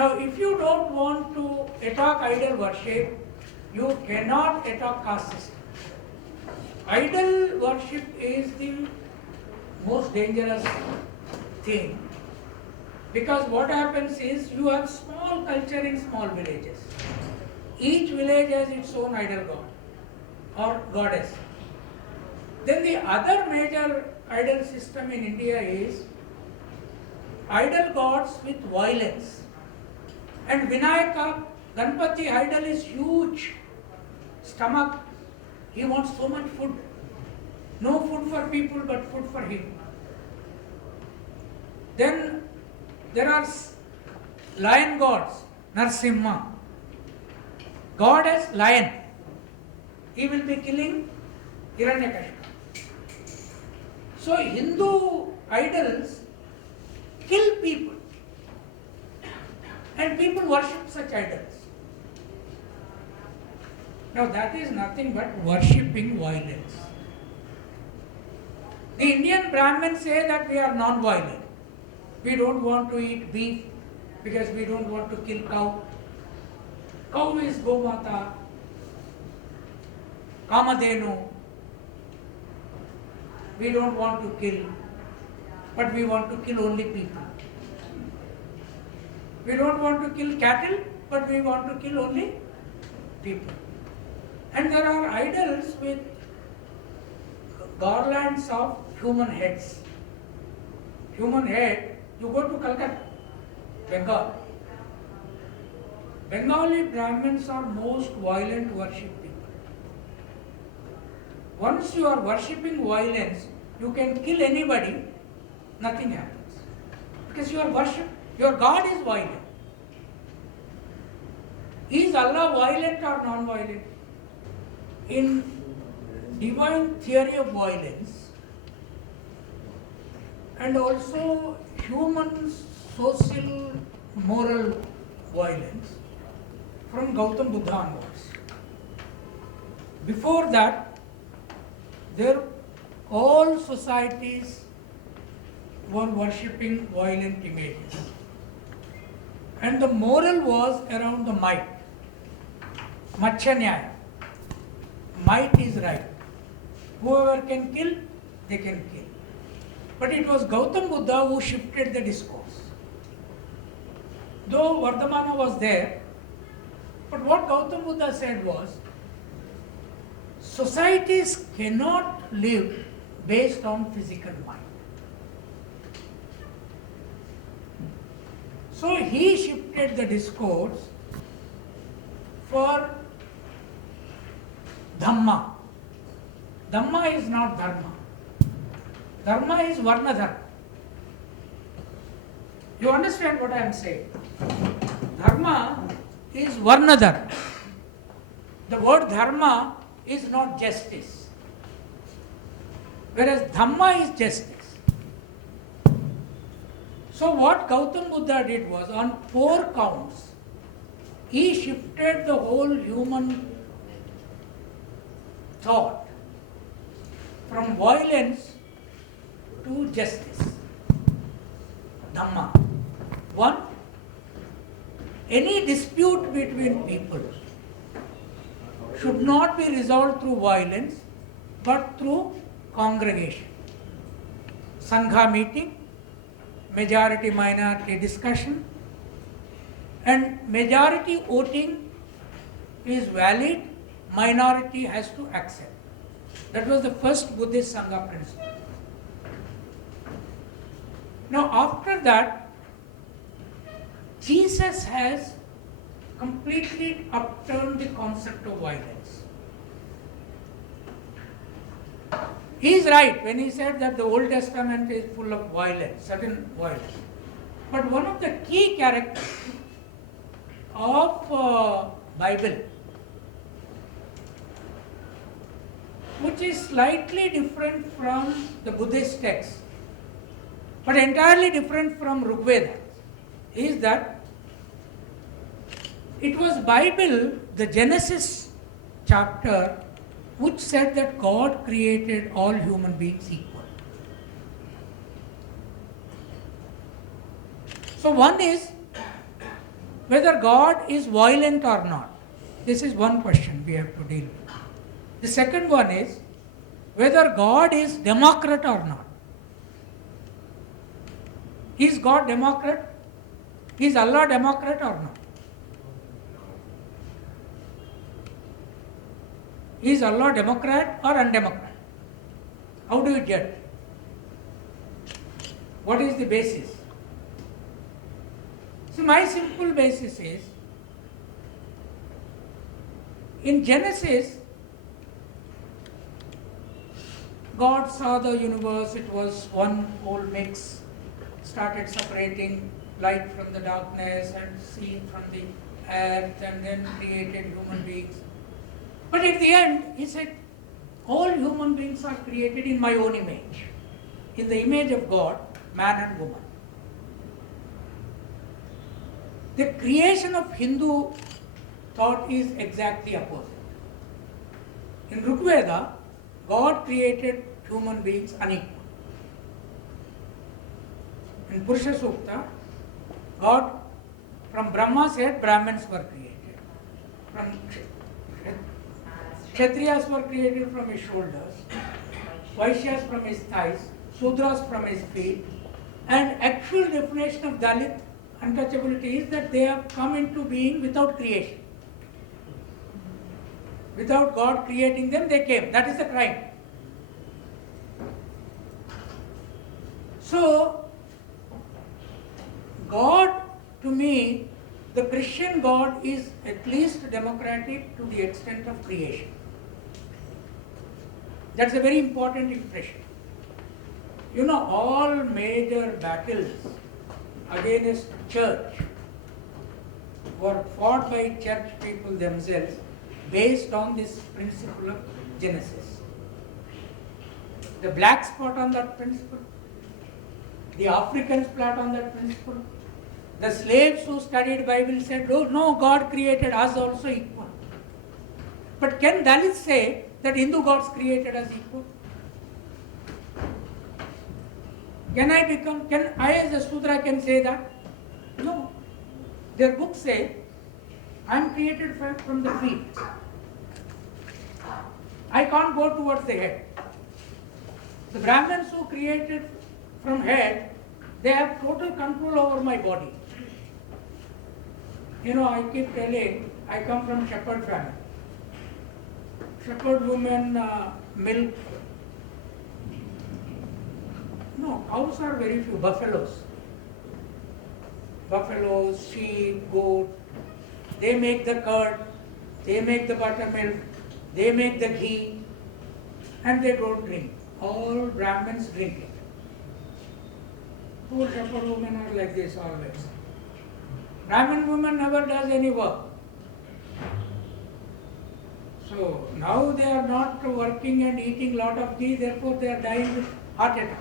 Now, if you don't want to attack idol worship, you cannot attack caste system. Idol worship is the most dangerous thing, because what happens is you have small culture in small villages. Each village has its own idol god or goddess. Then the other major idol system in India is idol gods with violence. And Vinayaka, Ganpati idol is huge, stomach, he wants so much food. No food for people but food for him. Then there are lion gods, Narsimha. God as lion. He will be killing Hiranyakashipu. So Hindu idols kill people. And people worship such idols. Now that is nothing but worshipping violence. The Indian Brahmins say that we are non-violent. We don't want to eat beef because we don't want to kill cow. Cow is Gomata, Kamadhenu. We don't want to kill, but we want to kill only people. We don't want to kill cattle, but we want to kill only people. And there are idols with garlands of human heads. Human head, you go to Calcutta, Bengal. Bengali Brahmins are most violent worship people. Once you are worshipping violence, you can kill anybody, nothing happens. Because you are worship, your God is violent. Is Allah violent or non-violent? In divine theory of violence and also human social moral violence from Gautam Buddha onwards. Before that, all societies were worshipping violent images. And the moral was around the might. Machanyaya. Might is right. Whoever can kill, they can kill. But it was Gautam Buddha who shifted the discourse. Though Vardhamana was there, but what Gautam Buddha said was, societies cannot live based on physical mind. So he shifted the discourse for Dhamma. Dhamma is not Dharma. Dharma is Varna Dharma. You understand what I am saying? Dharma is Varna Dharma. The word Dharma is not justice. Whereas Dhamma is justice. So what Gautam Buddha did was, on 4 counts, he shifted the whole human thought from violence to justice. Dhamma. 1. Any dispute between people should not be resolved through violence, but through congregation. Sangha meeting, majority minority discussion, and majority voting is valid, minority has to accept. That was the first Buddhist Sangha principle. Now after that, Jesus has completely upturned the concept of violence. He is right when he said that the Old Testament is full of violence, certain violence. But one of the key characters of Bible, which is slightly different from the Buddhist text, but entirely different from Rigveda, is that it was Bible, the Genesis chapter, which said that God created all human beings equal. So one is whether God is violent or not. This is one question we have to deal with. The second one is whether God is democrat or not. Is God democrat? Is Allah democrat or not? Is Allah democrat or undemocrat? How do you judge? What is the basis? So my simple basis is, in Genesis, God saw the universe, it was one whole mix, started separating light from the darkness and sea from the earth, and then created human beings. But at the end, he said, all human beings are created in my own image. In the image of God, man and woman. The creation of Hindu thought is exactly opposite. In Rig Veda, God created human beings unequal. In Purusha Sukta, God, from Brahma's head, Brahmins were created. From Kshatriyas were created from his shoulders, Vaishyas from his thighs, Sudras from his feet, and actual definition of Dalit untouchability is that they have come into being without creation. Without God creating them, they came. That is the crime. So, God, to me, the Christian God is at least democratic to the extent of creation. That's a very important impression. You know, all major battles against church were fought by church people themselves based on this principle of Genesis. The blacks fought on that principle. The Africans fought on that principle. The slaves who studied Bible said, oh, no, God created us also equal. But can Dalits say that Hindu gods created us equal? Can I as a Sudra can say that? No. Their books say, I am created from the feet. I can't go towards the head. The Brahmins who created from head, they have total control over my body. You know, I keep telling, I come from shepherd family. Shepherd women milk. No, cows are very few, buffaloes. Buffaloes, sheep, goat, they make the curd, they make the buttermilk, they make the ghee, and they don't drink. All Brahmins drink it. Poor shepherd women are like this always. Brahmin woman never does any work. So now they are not working and eating lot of ghee, therefore they are dying with heart attack.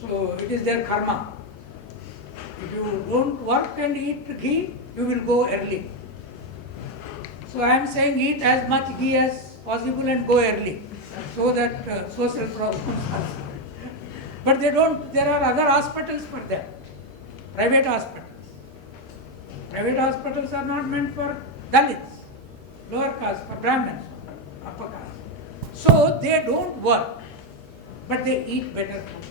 So it is their karma. If you don't work and eat ghee, you will go early. So I am saying eat as much ghee as possible and go early, so that social problems are solved. But they don't, there are other hospitals for them, private hospitals. Private hospitals are not meant for Dalits, lower caste, for Brahmins, upper caste. So they don't work, but they eat better food.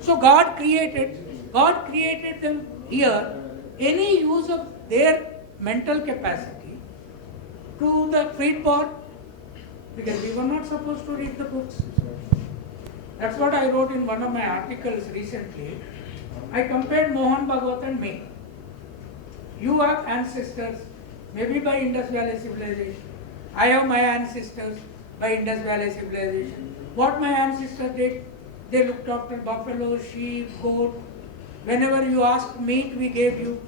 So God created them here, any use of their mental capacity to the freedborn, because we were not supposed to read the books. That's what I wrote in one of my articles recently. I compared Mohan Bhagavat and me. You have ancestors, maybe by Indus Valley civilization. I have my ancestors by Indus Valley civilization. What my ancestors did, they looked after buffalo, sheep, goat. Whenever you asked meat, we gave you.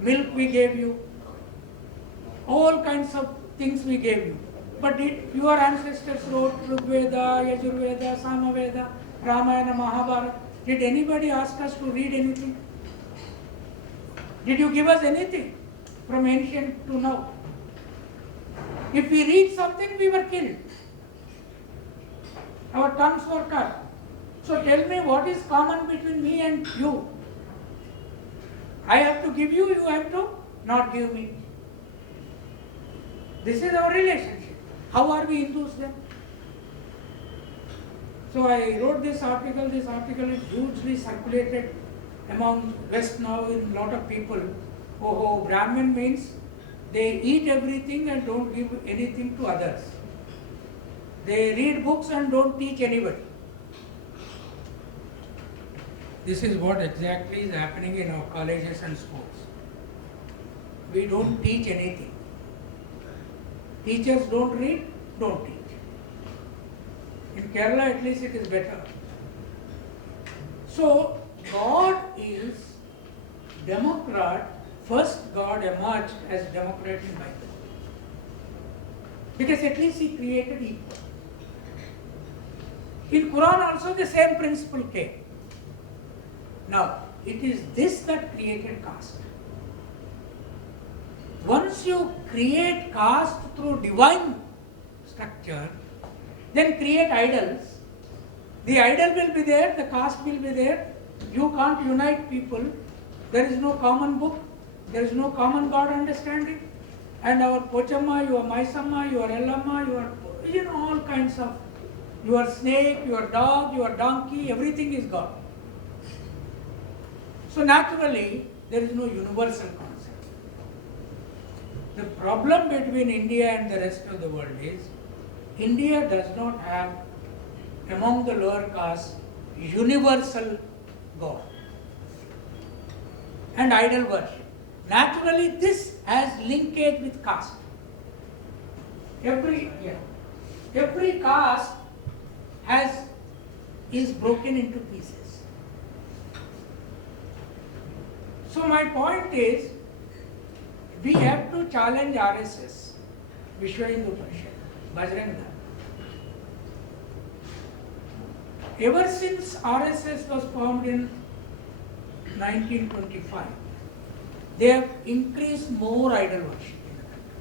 Milk, we gave you. All kinds of things we gave you. But did your ancestors wrote Rig Veda, Yajurveda, Samaveda, Ramayana, Mahabharata? Did anybody ask us to read anything? Did you give us anything from ancient to now? If we read something, we were killed. Our tongues were cut. So tell me what is common between me and you? I have to give you, you have to not give me. This is our relationship. How are we Hindus then? So I wrote this article is hugely circulated among West now in a lot of people. Oh, Brahmin means they eat everything and don't give anything to others. They read books and don't teach anybody. This is what exactly is happening in our colleges and schools. We don't teach anything. Teachers don't read, don't teach. In Kerala at least it is better. So God is democrat. First God emerged as democrat in Bible. Because at least he created equal. In Quran also the same principle came. Now, it is this that created caste. Once you create caste through divine structure, then create idols. The idol will be there, the caste will be there. You can't unite people. There is no common book. There is no common God understanding. And our Pochamma, your Maisamma, your Ellamma, your all kinds of, your snake, your dog, your donkey, everything is God. So naturally, there is no universal concept. The problem between India and the rest of the world is, India does not have, among the lower caste, universal God and idol worship. Naturally, this has linkage with caste. Every caste is broken into pieces. So my point is, we have to challenge RSS, Vishwa Hindu Parishad, Bajrang Dal. Ever since RSS was formed in 1925, they have increased more idol worship in the country.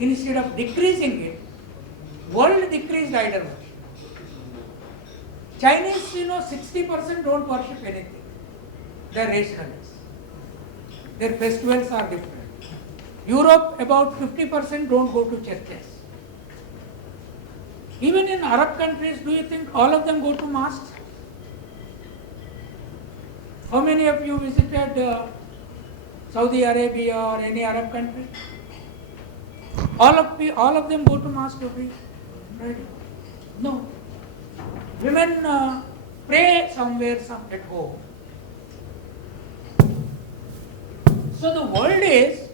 Instead of decreasing it, world decreased idol worship. Chinese, 60% don't worship anything. They are rationalists. Their festivals are different. Europe, about 50% don't go to churches. Even in Arab countries, do you think all of them go to mosques? How many of you visited Saudi Arabia or any Arab country? All of them go to mosque every Friday? No. Women pray somewhere at home. So the world is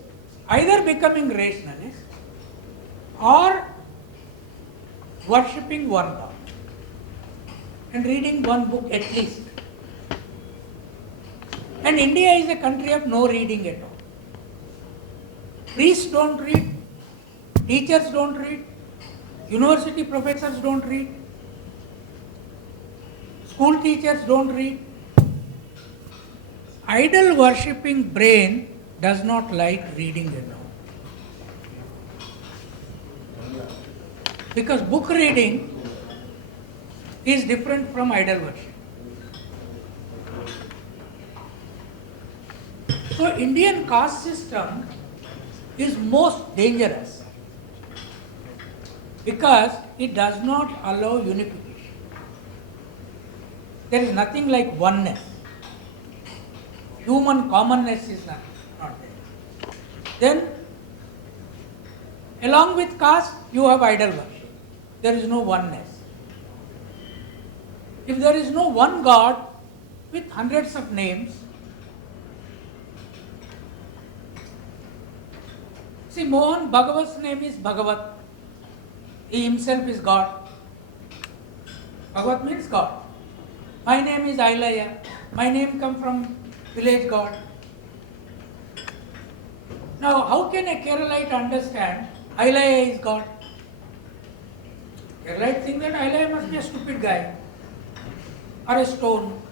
either becoming rationalist or worshipping one God and reading one book at least. And India is a country of no reading at all. Priests don't read, teachers don't read, university professors don't read, school teachers don't read. Idol worshipping brain does not like reading at all. Because book reading is different from idol worship. So Indian caste system is most dangerous because it does not allow unification. There is nothing like oneness. Human commonness is not there. Then, along with caste, you have idol worship. There is no oneness. If there is no one God with hundreds of names, see, Mohan Bhagavat's name is Bhagavat. He himself is God. Bhagavat means God. My name is Ilaiah. My name comes from village God. Now, how can a Keralite understand Ilaiah is God? Keralite think that Ilaiah must be a stupid guy or a stone.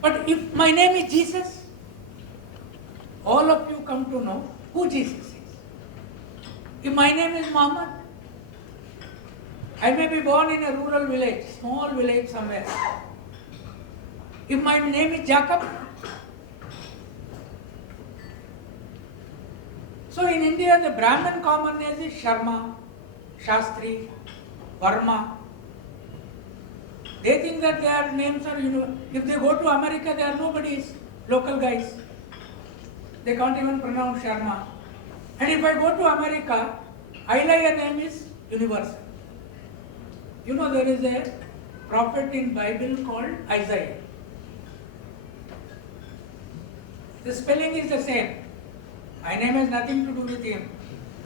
But if my name is Jesus, all of you come to know who Jesus is. If my name is Muhammad, I may be born in a rural village, small village somewhere. If my name is Jacob, So in India, the Brahmin common name is Sharma, Shastri, Verma. They think that their names are, if they go to America, they are nobody's, local guys. They can't even pronounce Sharma. And if I go to America, Ilaiah name is universal. There is a prophet in Bible called Azad. The spelling is the same. My name has nothing to do with him.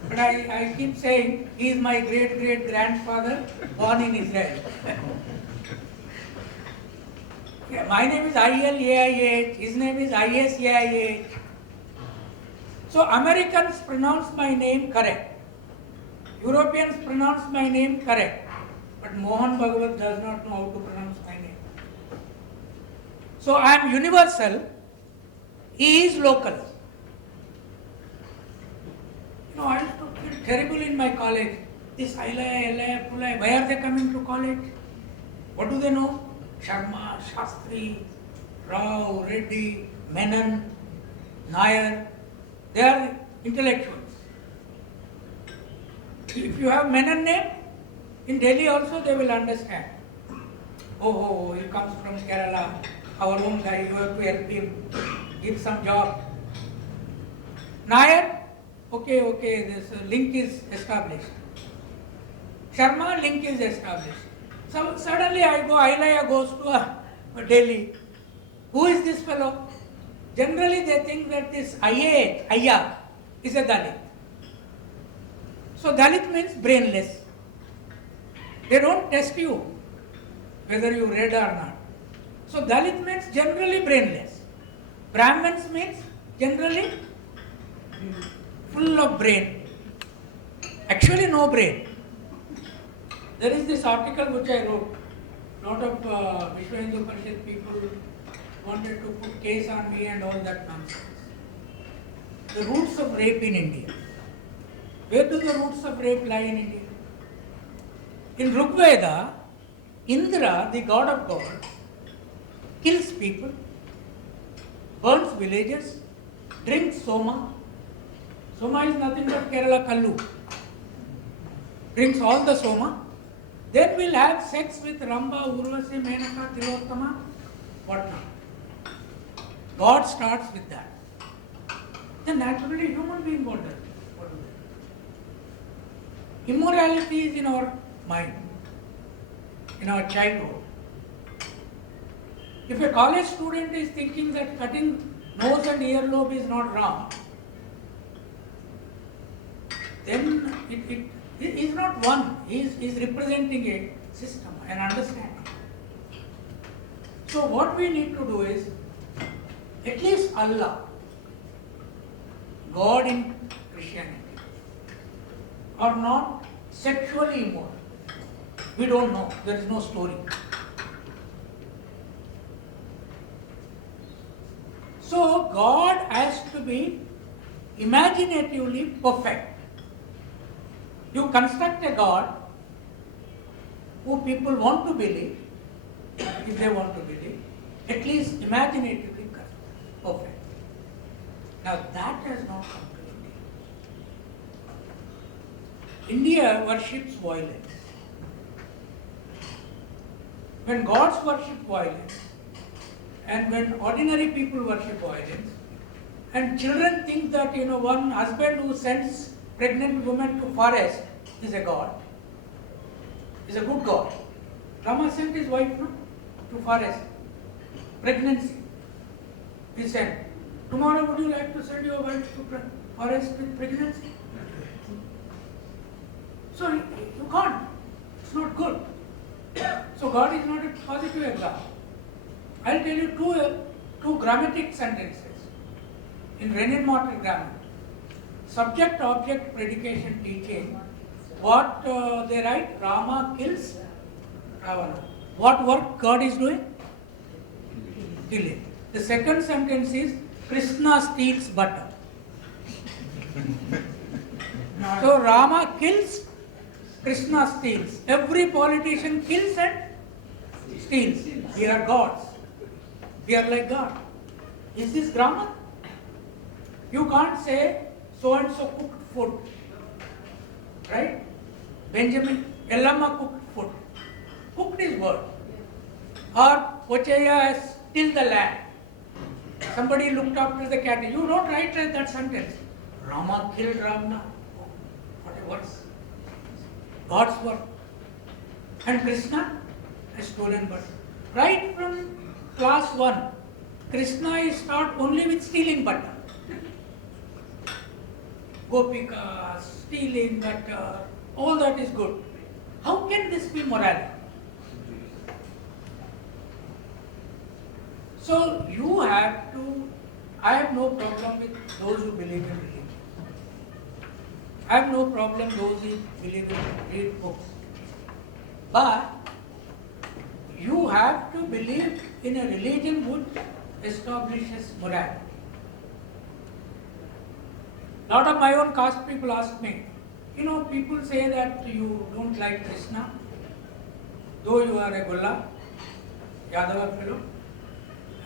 But I keep saying, he is my great-great-grandfather born in Israel. Yeah, my name is Ilaiah, his name is Isaiah. So Americans pronounce my name correct. Europeans pronounce my name correct. But Mohan Bhagavat does not know how to pronounce my name. So I am universal, he is local. I used to feel terrible in my college. This Ilaiah, Pulai, why are they coming to college? What do they know? Sharma, Shastri, Rao, Reddy, Menon, Nair. They are intellectuals. If you have Menon name, in Delhi also they will understand. Oh, he comes from Kerala, our own guy, you have to help him, give some job. Nair, okay, this link is established. Sharma, link is established. So suddenly Ilaiah goes to Delhi. Who is this fellow? Generally they think that this Ayya is a Dalit. So Dalit means brainless. They don't test you whether you read or not. So Dalit means generally brainless. Brahmins means generally full of brain. Actually no brain. There is this article which I wrote. A lot of Vishwa Hindu Parishad people wanted to put case on me and all that nonsense. The roots of rape in India. Where do the roots of rape lie in India? In Rig Veda, Indra, the god of gods, kills people, burns villages, drinks soma. Soma is nothing but Kerala Kallu. Drinks all the soma. Then will have sex with Ramba, Urvasi, Menaka, Tilottama, whatnot. God starts with that. Then naturally human being what does? Immorality is in our mind, in our childhood. If a college student is thinking that cutting nose and earlobe is not wrong, then it is not one. He is representing a system, an understanding. So what we need to do is, at least Allah, God in Christianity, are not sexually immoral. We don't know. There is no story. So God has to be imaginatively perfect. You construct a God who people want to believe, if they want to believe, at least imaginatively perfect. Now that has not come to India. India worships violence. When gods worship violence, and when ordinary people worship violence, and children think that one husband who sends pregnant woman to forest is a god, is a good god. Rama sent his wife to forest. Pregnancy. He said, tomorrow would you like to send your wife to forest with pregnancy? So you can't. It's not good. So God is not a positive example. I'll tell you two grammatic sentences in Renin Mortar grammar. Subject, object, predication teaching. What they write? Rama kills Ravana. What work God is doing? Killing. The second sentence is Krishna steals butter. So Rama kills, Krishna steals. Every politician kills and steals. We are gods. We are like God. Is this grammar? You can't say so and so cooked food, right? Benjamin Elama cooked food. Cooked is word. Or Pochaya has tilled the land. Somebody looked after the cattle. You don't write that sentence. Rama killed Ravana. What a verse. God's word. And Krishna, a stolen word. Right from class 1, Krishna is taught only with stealing butter. Gopika, stealing butter, all that is good. How can this be morality? So you have to, I have no problem with those who believe in religion. I have no problem those who believe in read books. But you have to believe in a religion which establishes morality. A lot of my own caste people ask me, people say that you don't like Krishna, though you are a Golla, Yadava fellow,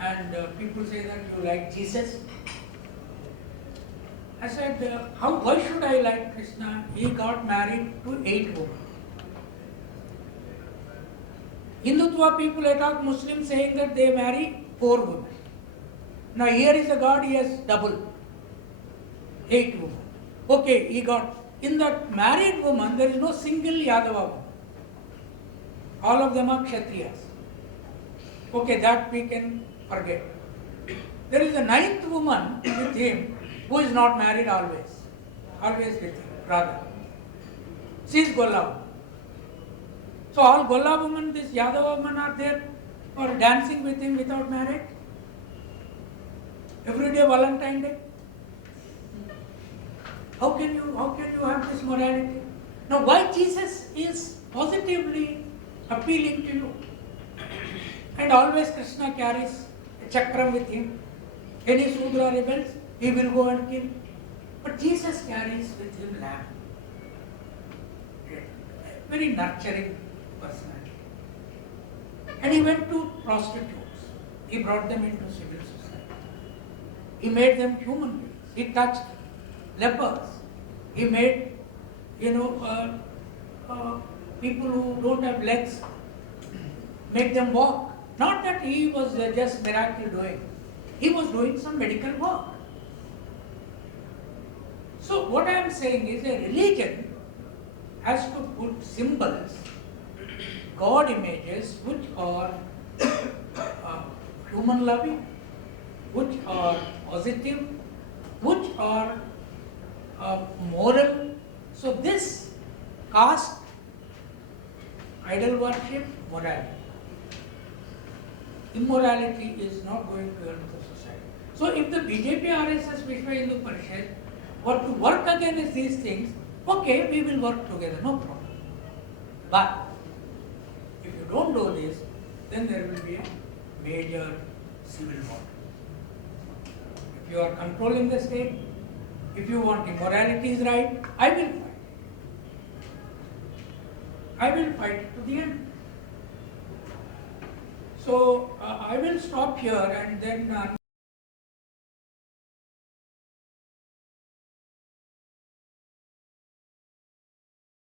and people say that you like Jesus. I said, why should I like Krishna? He got married to 8 women. Hindutva people attack Muslims saying that they marry 4 women. Now here is a God, he has double, 8 women. Okay, he got, in that married woman, there is no single Yadava woman. All of them are Kshatriyas. Okay, that we can forget. There is a 9th woman with him who is not married always with him, rather. She is Golla. So all Golla women, this Yadava women are there for dancing with him without marriage. Every day Valentine Day. How can you have this morality? Now why Jesus is positively appealing to you? And always Krishna carries a chakram with him. Any Sudra rebels, he will go and kill. But Jesus carries with him lamb. Very nurturing personality. And he went to prostitutes. He brought them into civil society. He made them human beings. He touched lepers. He made, people who don't have legs, make them walk. Not that he was just miracle doing. He was doing some medical work. So what I am saying is a religion has to put symbols, God images, which are human loving, which are positive, which are moral. So this caste, idol worship, morality. Immorality is not going to help the society. So if the BJP, RSS, Vishwa Hindu Parishad were to work against these things, okay, we will work together, no problem. But if you don't do this, then there will be a major civil war. If you are controlling the state, if you want immorality is right, I will fight. I will fight to the end. So I will stop here and then